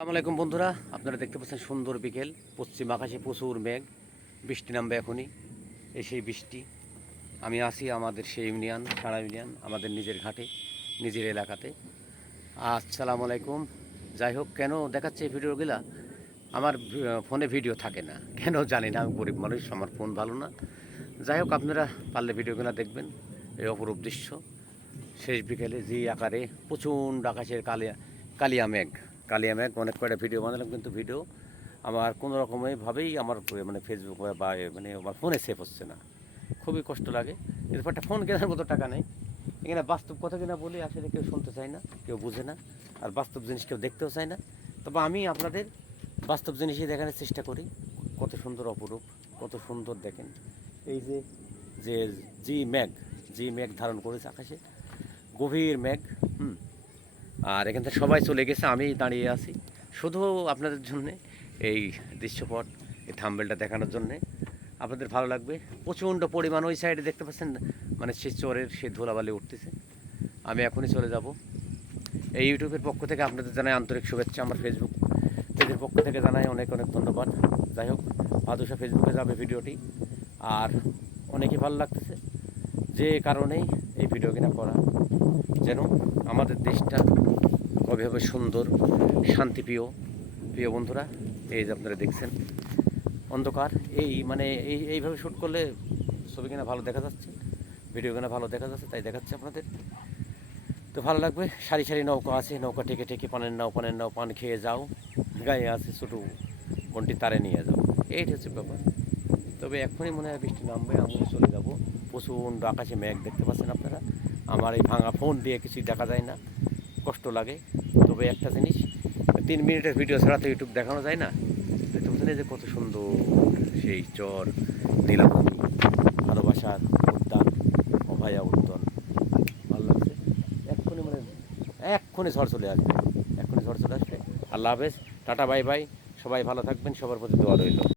আসসালামু আলাইকুম বন্ধুরা, আপনারা দেখতে পাচ্ছেন সুন্দর বিকেল। পশ্চিম আকাশে প্রচুর মেঘ, বৃষ্টি নামবে এখনই। সেই বৃষ্টি আমি আছি আমাদের সেই ইউনিয়ন, সারা ইউনিয়ন, আমাদের নিজের ঘাটে, নিজের এলাকাতে। আসসালামু আলাইকুম। যাই হোক, কেন দেখাচ্ছে এই ভিডিওগুলা? আমার ফোনে ভিডিও থাকে না, কেন জানি না। আমি গরিব মানুষ, আমার ফোন ভালো না। যাই হোক, আপনারা পারলে ভিডিওগুলো দেখবেন। এই অপরূপ দৃশ্য শেষ বিকেলে যে আকারে প্রচণ্ড আকাশের কালিয়া মেঘ। কালিয়া মেঘ অনেক কয়টা ভিডিও বানালাম, কিন্তু ভিডিও আমার কোনো রকমভাবেই আমার মানে ফেসবুক বা মানে আমার ফোনে সেভ হচ্ছে না। খুবই কষ্ট লাগে। কিন্তু একটা ফোন কেনার মতো টাকা নেই। এখানে বাস্তব কথা কিনা বলি, আসলে কেউ শুনতে চায় না, কেউ বুঝে না, আর বাস্তব জিনিস কেউ দেখতেও চায় না। তবে আমি আপনাদের বাস্তব জিনিসই দেখানোর চেষ্টা করি। কত সুন্দর অপরূপ, কত সুন্দর দেখেন। এই যে যে জি মেঘ, জি মেঘ ধারণ করেছে আকাশে, গভীর মেঘ। আর এখান থেকে সবাই চলে গেছে, আমি দাঁড়িয়ে আছি শুধু আপনাদের জন্যে। এই দৃশ্যপট, এই থাম্বেলটা দেখানোর জন্যে আপনাদের ভালো লাগবে। প্রচণ্ড পরিমাণ ওই সাইডে দেখতে পাচ্ছেন, মানে সে চরের সে ধুলাবালি উঠতেছে। আমি এখনই চলে যাব। এই ইউটিউবের পক্ষ থেকে আপনাদের জানাই আন্তরিক শুভেচ্ছা, আমার ফেসবুক পেজের পক্ষ থেকে জানাই অনেক অনেক ধন্যবাদ। যাই হোক, ভাদুষা ফেসবুকে যাবে ভিডিওটি। আর অনেকই ভালো লাগতেছে, যে কারণেই এই ভিডিও কিনা করা, যেন আমাদের দেশটা কবে হবে সুন্দর, শান্তিপ্রিয়। প্রিয় বন্ধুরা, এই যে আপনারা দেখছেন অন্ধকার, এই মানে এইভাবে শ্যুট করলে ছবি কিনা ভালো দেখা যাচ্ছে, ভিডিও কিনা ভালো দেখা যাচ্ছে, তাই দেখাচ্ছে আপনাদের। তো ভালো লাগবে। সারি সারি নৌকা আছে, নৌকা টেকে টেকে পানের নাও পান খেয়ে যাও, গায়ে আছে ছোটো বন্টি তারে নিয়ে যাও, এইটা হচ্ছে ব্যাপার। তবে এখনই মনে হয় বৃষ্টি নামবে, আমিও চলে যাব। প্রচণ্ড আকাশে মেঘ দেখতে পাচ্ছেন আপনারা। আমার এই ভাঙা ফোন দিয়ে কিছুই দেখা যায় না, কষ্ট লাগে। তবে একটা জিনিস, 3 মিনিটের ভিডিও ছাড়া তো ইউটিউব দেখানো যায় না। দেখতে পাচ্ছেন যে কত সুন্দর সেই চর, নীলাভূমি, ভালোবাসার উদ্যান, অভয়া উদ্যান। ভালো লাগছে। এক্ষুনি ঝড় চলে আসবে, এক্ষুনি ঝড় চলে আসবে। আল্লাহ হাফেজ, টাটা, বাই বাই। সবাই ভালো থাকবেন, সবার প্রতি দোয়া রইল।